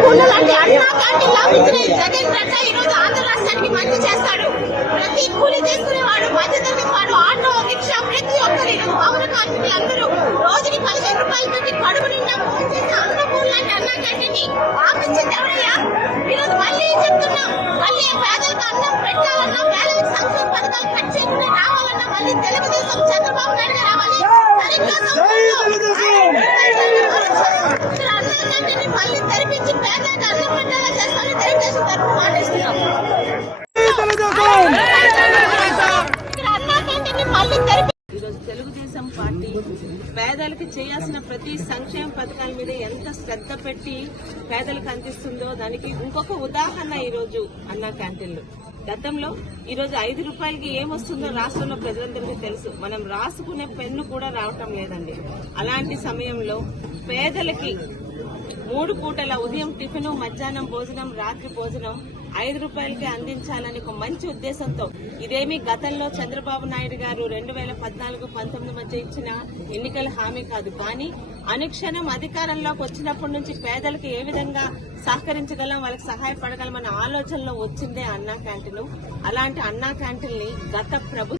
పూలలాంటి అన్నా క్యాంటీన్ లాభించిన జగన్ రెడ్డి ఈ రోజు ఆంధ్ర రాష్ట్రానికి మంచి చేస్తాడు. ప్రతి కూలి తీసుకునేవాడు, మధ్యతరగతి వాడు, ఆటో రిక్షా ప్రతి ఒక్కరు ఈరోజు భవన కార్మికులు అందరూ రోజుకి 15 రూపాయలు పెట్టి కడుపు నిండా ఫోన్ చేసి అన్న పూలాంటి అన్నా క్యాంటీన్ ని ఆపించింది ఎవరయ్యా? ఈరోజు మళ్ళీ చెప్తున్నాం, మళ్ళీ పేదలకు అన్నం పెట్టాలన్నా, పేదలకు సంక్షేమ పథకాలు కట్ చేయకుండా రావాలన్నా మళ్ళీ తెలుగుదేశం చంద్రబాబు నాయుడు గారు రావాలి. మళ్ళీ తెరిపించి పేదలకు అన్నం పెట్టేలా చేస్తామని తెలుగుదేశం తరఫున మాటిస్తున్నాం. ఈరోజు తెలుగుదేశం పార్టీ పేదలకు చేయాల్సిన ప్రతి సంక్షేమ పథకాల మీద ఎంత శ్రద్ధ పెట్టి పేదలకు అందిస్తుందో దానికి ఇంకొక ఉదాహరణ ఈరోజు అన్నా క్యాంటీన్లు. గతంలో ఈరోజు 5 రూపాయలకి ఏమొస్తుందో రాష్ట్రంలో ప్రజలందరికీ తెలుసు. మనం రాసుకునే పెన్ను కూడా రావటం లేదండి. అలాంటి సమయంలో పేదలకి 3 పూటల ఉదయం టిఫిన్, మధ్యాహ్నం భోజనం, రాత్రి భోజనం 5 రూపాయలకే అందించాలని ఒక మంచి ఉద్దేశంతో, ఇదేమీ గతంలో చంద్రబాబు నాయుడు గారు 2014-19 మధ్య ఇచ్చిన ఎన్నికల హామీ కాదు. కానీ అనుక్షణం అధికారంలోకి వచ్చినప్పటి నుంచి పేదలకు ఏ విధంగా సహకరించగలం, వాళ్ళకి సహాయపడగలం అన్న ఆలోచనలో వచ్చిందే అన్నా క్యాంటీన్. అలాంటి అన్నా క్యాంటీన్ ని గత ప్రభుత్వం